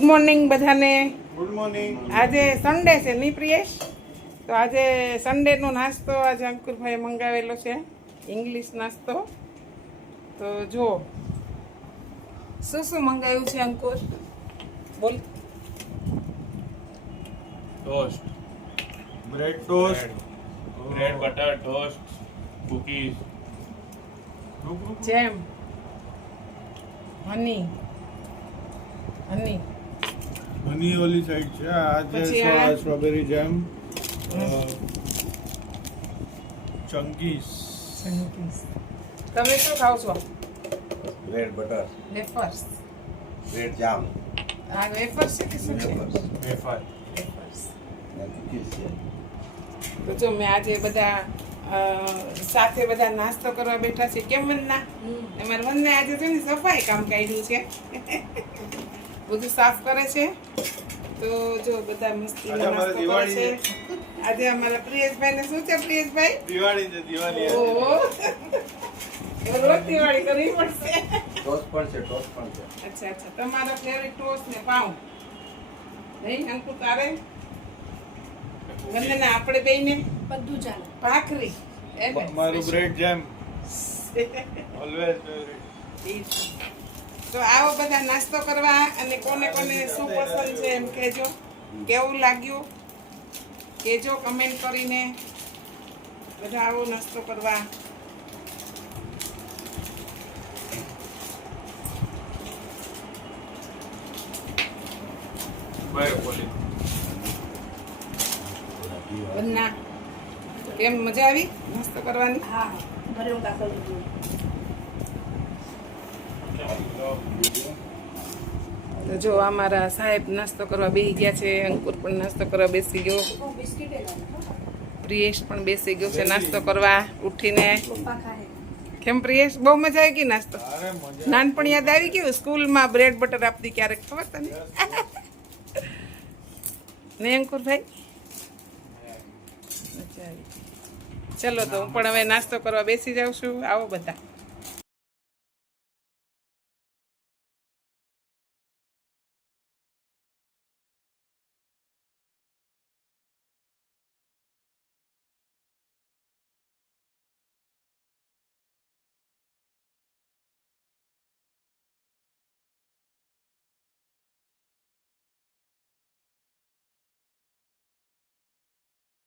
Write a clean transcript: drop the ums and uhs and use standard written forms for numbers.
Good morning બધાને. Good morning. આજે Sunday છે નહીં પ્રિયેશ? તો આજે સન્ડેનો નાસ્તો આજે અંકુરભાઈએ મંગાવેલો છે, ઇંગ્લિશ નાસ્તો. તો જો શું શું મંગાવ્યું છે અંકુર, બોલ. Toast, bread toast, bread butter toast, cookies, જેમ, હની હની ઓલી સાઈડ છે. પછી આજે આ? સ્ટ્રોબેરી જેમ, ચંકીસ. તમે શું ખાવ છો? Bread butter wafers. ब्रेड जाम આ વેફર્સ છે કે શું છે? Wafer, wafers. कुकीज છે. તો જો મેં આજે બધા સાથે બધા નાસ્તો કરવા બેઠા છે. કેમ વંદના? અમારે વંદના આજે છે ને સફાઈ કામ કાઢ્યું છે, બધું સાફ કરે છે. તો જો બધા મસ્તી આજે અમારે નાસ્તો કરે દિવાળી છે. આજે અમારા પ્રિયેશભાઈ ને શું છે પ્રિયેશભાઈ? દિવાળી છે, દિવાળી. ઓહો, રોજ દિવાળી કરવી પડશે. ટોસ્ટ પણ છે, ટોસ્ટ પણ છે. અચ્છા અચ્છા, તમારો ફેવરિટ ટોસ્ટ ને પાઉં નહીં અંકુ? તારે વંદના આપણે બેયને બધું ચાલે. ભાખરી મારું બ્રેડ જેમ ઓલવેઝ ફેવરિટ. તો આવો બધા નાસ્તો કરવા. અને કોને કોને શું પસંદ છે એમ કહેજો, કેવું લાગ્યું કહેજો કમેન્ટ કરીને. બધા આવો નાસ્તો કરવા. बाय बोली, બંના કેમ મજા આવી નાસ્તો કરવાની? હા, ઘરે હું દાખલ છું. તો જો અમારા સાહેબ નાસ્તો કરવા બેસી ગયા છે, અંકુર પણ નાસ્તો કરવા બેસી ગયો, હું બિસ્કિટ એ લાવું. પ્રિયેશ પણ બેસી ગયો છે નાસ્તો કરવા ઉઠીને. પપ્પા ખાય. કેમ પ્રિયેશ, બહુ મજા આવી ગઈ નાસ્તો? અરે મજા. નાનપણ યાદ આવી ગયું? સ્કૂલમાં બ્રેડ બટર આપતી ક્યારેક, ખબર તને? ને અંકુરભાઈ મજા આવી. ચલો તો હું પણ હવે નાસ્તો કરવા બેસી જાઉં છું. આવો બધા.